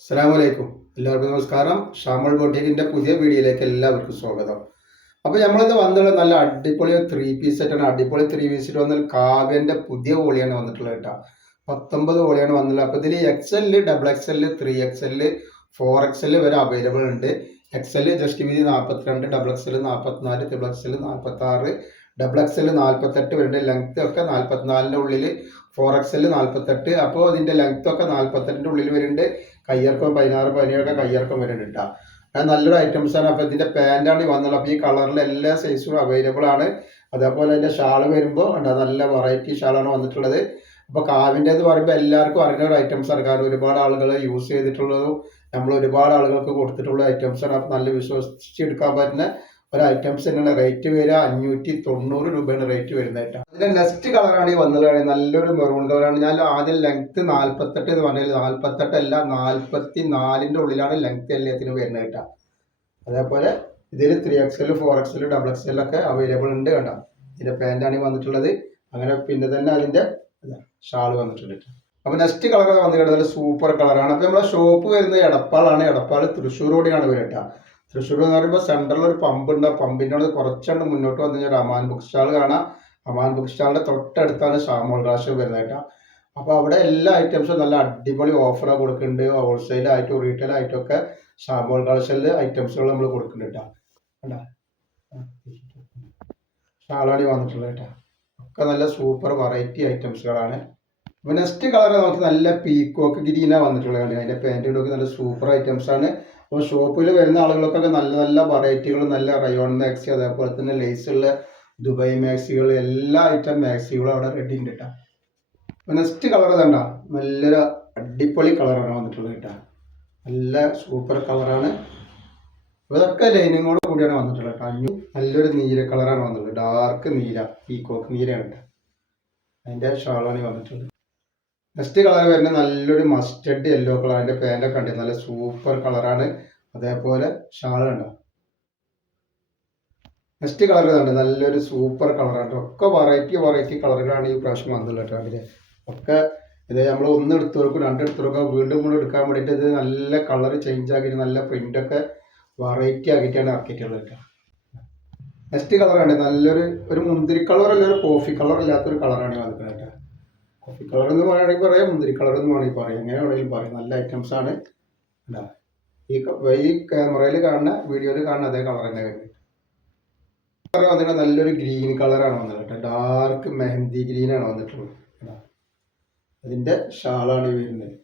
അസ്സലാമലൈക്കും. എല്ലാവർക്കും നമസ്കാരം. ഷാമൾ ബോട്ടിക്കിന്റെ പുതിയ വീഡിയോയിലേക്ക് എല്ലാവർക്കും സ്വാഗതം. അപ്പോൾ നമ്മളിന്ന് വന്നുള്ള നല്ല അടിപൊളി 3 പീസ് സെറ്റാണ്. അടിപൊളി 3 പീസ് സെറ്റ് വന്നാൽ കാവ്യന്റെ പുതിയ വോളിയാണ് വന്നിട്ടുള്ളത് കേട്ടോ. 19 വോളിയാണ് വന്നിട്ടുള്ളത്. അപ്പോൾ ഇതിൽ XL, XXL, 3XL, 4XL വരെ അവൈലബിൾ ഉണ്ട്. XL ജസ്റ്റ് വീതി 42, XXL 44, XXL 46, XXL 48 വരുന്നുണ്ട്. ലെങ്ത് ഒക്കെ 44ന്റെ ഉള്ളിൽ, 4XL 48. അപ്പോൾ ഇതിന്റെ ലെങ്ത് ഒക്കെ 48ന്റെ ഉള്ളിൽ വരുന്നുണ്ട്. കയ്യിറക്കം 16, 17 കയ്യിറക്കം വരുന്നുണ്ട് കേട്ടോ. അത് നല്ലൊരു ഐറ്റംസ് ആണ്. അപ്പോൾ ഇതിന്റെ പാൻറ്റാണ് വന്നുള്ളത്. അപ്പോൾ ഈ കളറിൽ എല്ലാ സൈസും അവൈലബിൾ ആണ്. അതേപോലെ അതിന്റെ ഷാൾ വരുമ്പോൾ നല്ല വെറൈറ്റി ഷാളാണ് വന്നിട്ടുള്ളത്. അപ്പോൾ കാവിൻ്റെ എന്ന് പറയുമ്പോൾ എല്ലാവർക്കും അറിഞ്ഞ ഒരു ഐറ്റംസ് ആണ്. കാരണം ഒരുപാട് ആളുകൾ യൂസ് ചെയ്തിട്ടുള്ളതും നമ്മൾ ഒരുപാട് ആളുകൾക്ക് കൊടുത്തിട്ടുള്ള ഐറ്റംസ് ആണ്. അപ്പോൾ നല്ല വിശ്വസിച്ചെടുക്കാൻ പറ്റുന്ന ഒരു ഐറ്റംസ് തന്നെയാണ്. റേറ്റ് വരിക 590 രൂപയാണ് റേറ്റ് വരുന്നത് കേട്ടോ. അതിന്റെ നെക്സ്റ്റ് കളറാണ് ഈ വന്നതാണ്. നല്ലൊരു മെറൂൺ കളറാണ്. ഞാൻ ആദ്യം ലെങ്ത് 48 എന്ന് പറഞ്ഞാൽ 48 അല്ല 44ന്റെ ഉള്ളിലാണ് ലെങ്ത് എല്ലാത്തിനും വരുന്നത് കേട്ടോ. അതേപോലെ ഇതിൽ 3XL, 4XL, XXL ഒക്കെ അവൈലബിൾ ഉണ്ട് കേട്ടോ. ഇതിന്റെ പാൻറ്റാണ് ഈ വന്നിട്ടുള്ളത്. അങ്ങനെ പിന്നെ തന്നെ അതിന്റെ ഷാൾ വന്നിട്ടുണ്ട്. അപ്പൊ നെക്സ്റ്റ് കളർ വന്നിട്ട് നല്ല സൂപ്പർ കളറാണ്. അപ്പൊ നമ്മളെ ഷോപ്പ് വരുന്നത് എടപ്പാളാണ്. എടപ്പാൾ തൃശ്ശൂർ റോഡിനാണ് വരിക. തൃശ്ശൂർ എന്ന് പറയുമ്പോൾ സെൻട്രലിൽ ഒരു പമ്പ് ഉണ്ട്. ആ പമ്പിനോട് കുറച്ചുകൊണ്ട് മുന്നോട്ട് വന്നു കഴിഞ്ഞാൽ അമാൻ ബുക്ക് സ്റ്റാൾ കാണാം. അമാൻ ബുക്ക് സ്റ്റാളിന്റെ തൊട്ടടുത്താണ് ഷാമോൾ കാശ് വരുന്നത് കേട്ടോ. അപ്പോൾ അവിടെ എല്ലാ ഐറ്റംസും നല്ല അടിപൊളി ഓഫറാണ് കൊടുക്കുന്നുണ്ട്. ഹോൾസെയിലായിട്ടും റീറ്റെയിൽ ആയിട്ടും ഒക്കെ ഷാമോൾ കാശിലെ ഐറ്റംസുകൾ നമ്മൾ കൊടുക്കുന്നുണ്ട് കേട്ടോ. കണ്ടാ ഷാളാണി വന്നിട്ടുള്ളത് കേട്ടോ. ഒക്കെ നല്ല സൂപ്പർ വെറൈറ്റി ഐറ്റംസുകളാണ്. അപ്പോൾ നെക്സ്റ്റ് കളർ നമുക്ക് നല്ല പീക്കോക്ക് ഗ്രീനാണ് വന്നിട്ടുള്ളത്. അതിൻ്റെ പാൻറ്റുകളൊക്കെ നല്ല സൂപ്പർ ഐറ്റംസ് ആണ്. അപ്പോൾ ഷോപ്പിൽ വരുന്ന ആളുകൾക്കൊക്കെ നല്ല നല്ല വെറൈറ്റികൾ, നല്ല റയോൺ മാക്സി, അതേപോലെ തന്നെ ലേസുള്ള ദുബായ് മാക്സികൾ, എല്ലാ ഐറ്റം മാക്സികളും അവിടെ റെഡി ഉണ്ട് കേട്ടോ. അപ്പോൾ നെക്സ്റ്റ് കളർ കണ്ട നല്ലൊരു അടിപൊളി കളറാണ് വന്നിട്ടുള്ളത് കേട്ടോ. നല്ല സൂപ്പർ കളറാണ്. ഇതൊക്കെ ലൈനിങ്ങോട് കൂടിയാണ് വന്നിട്ടുള്ളത് കേട്ടോ. നല്ലൊരു നീല കളറാണ് വന്നിട്ടുള്ളത്. ഡാർക്ക് നീല, പീക്കോക്ക് നീലയാണ് കേട്ടോ. അതിൻ്റെ ഷാളാണ് വന്നിട്ടുള്ളത്. നെക്സ്റ്റ് കളർ വരുന്നത് നല്ലൊരു മസ്റ്റർഡ് യെല്ലോ കളർ. അതിൻ്റെ പാൻറ്റൊക്കെ ഉണ്ട്, നല്ല സൂപ്പർ കളറാണ്. അതേപോലെ ഷാൾ കണ്ടോ. നെക്സ്റ്റ് കളർ കണ്ട് നല്ലൊരു സൂപ്പർ കളറാണ്. ഒക്കെ വെറൈറ്റി കളറുകളാണ് ഈ പ്രാവശ്യം വന്നുള്ളത് കേട്ടോ. അതിൽ ഒക്കെ ഇത് നമ്മൾ ഒന്ന് എടുത്തു കൊടുക്കും, എടുത്തു കൊടുക്കുക, വീണ്ടും കൂടെ എടുക്കാൻ വേണ്ടിയിട്ട് ഇത് നല്ല കളർ ചേഞ്ച് ആക്കിയിട്ട് നല്ല പ്രിൻ്റൊക്കെ വെറൈറ്റി ആക്കിയിട്ടാണ് ഇറക്കിയിട്ടുള്ളത് കേട്ടോ. നെക്സ്റ്റ് കളറാണ് നല്ലൊരു മുന്തിരി കളർ അല്ല, ഒരു കോഫി കളർ ഇല്ലാത്തൊരു കളറാണ് വന്നിട്ടുള്ളത് കേട്ടോ. കോഫി കളർ എന്ന് പറയുകയാണെങ്കിൽ പറയാം, മുന്തിരി കളർ എന്ന് വേണമെങ്കിൽ പറയാം, എങ്ങനെ വേണമെങ്കിലും പറയാം. നല്ല ഐറ്റംസ് ആണ്. ഈ ക്യാമറയിൽ കാണുന്ന, വീഡിയോയിൽ കാണുന്ന അതേ കളർ തന്നെ വരുന്നത്. കളർ വന്നിട്ട് നല്ലൊരു ഗ്രീൻ കളറാണ് വന്നത് കേട്ടോ. ഡാർക്ക് മെഹന്തി ഗ്രീനാണ് വന്നിട്ടുള്ളത്. അതിൻ്റെ ഷാളാണ് വരുന്നത്.